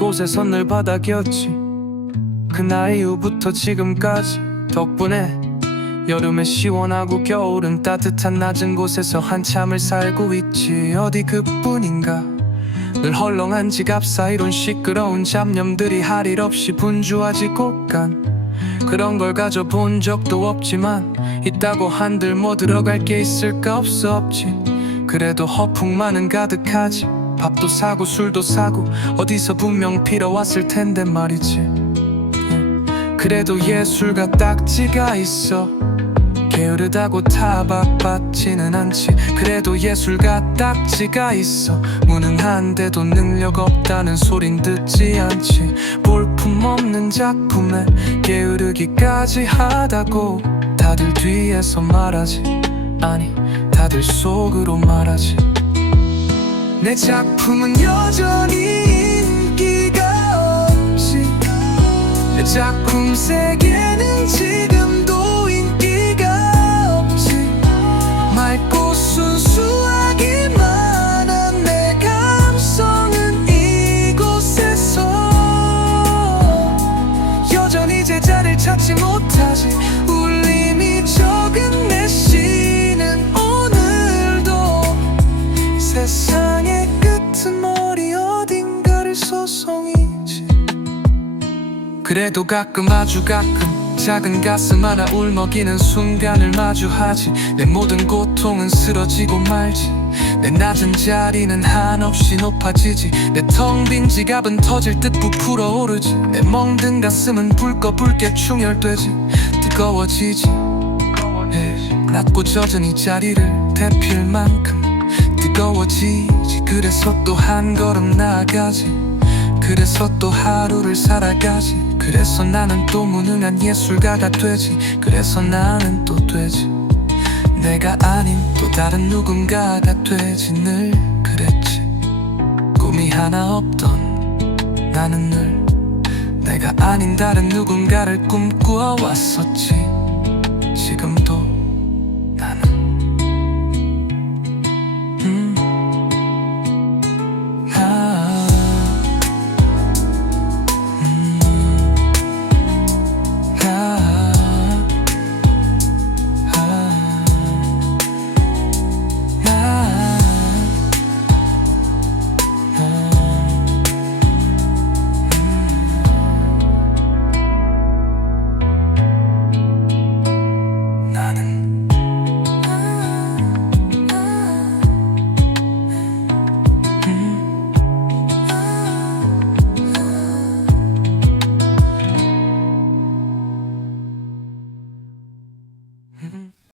곳에서 늘 바닥이었지. 그 나이 후부터 지금까지 덕분에 여름에 시원하고 겨울은 따뜻한 낮은 곳에서 한참을 살고 있지. 어디 그뿐인가? 늘 헐렁한 지갑 사이론 시끄러운 잡념들이 할 일 없이 분주하지 곳간. 그런 걸 가져본 적도 없지만 있다고 한들 뭐 들어갈 게 있을까 없어 없지. 그래도 허풍만은 가득하지 밥도 사고 술도 사고 어디서 분명 빌어왔을 텐데 말이지. 그래도 예술가 딱지가 있어. 게으르다고 타박받지는 않지. 그래도 예술가 딱지가 있어. 무능한데도 능력 없다는 소린 듣지 않지. 볼품 없는 작품에 게으르기까지 하다고 다들 뒤에서 말하지. 아니 다들 속으로 말하지 내 작품은 여전히 인기가 없지 내 작품 세계는 지금도 인기가 없지 맑고 순수하기만 한 내 감성은 이곳에서 여전히 제자리를 찾지 못하지 울림이 그래도 가끔 아주 가끔 작은 가슴 하나 울먹이는 순간을 마주하지. 내 모든 고통은 쓰러지고 말지. 내 낮은 자리는 한없이 높아지지. 내 텅 빈 지갑은 터질 듯 부풀어 오르지. 내 멍든 가슴은 불꺼 붉게 충혈되지. 뜨거워지지. 에, 낮고 젖은 이 자리를 대필 만큼 뜨거워지지. 그래서 또 한 걸음 나아가지. 그래서 또 하루를 살아가지 그래서 나는 또 무능한 예술가가 되지. 그래서 나는 또 되지. 내가 아닌 또 다른 누군가가 되지. 늘 그랬지. 꿈이 하나 없던 나는 늘 내가 아닌 다른 누군가를 꿈꾸어 왔었지. 지금도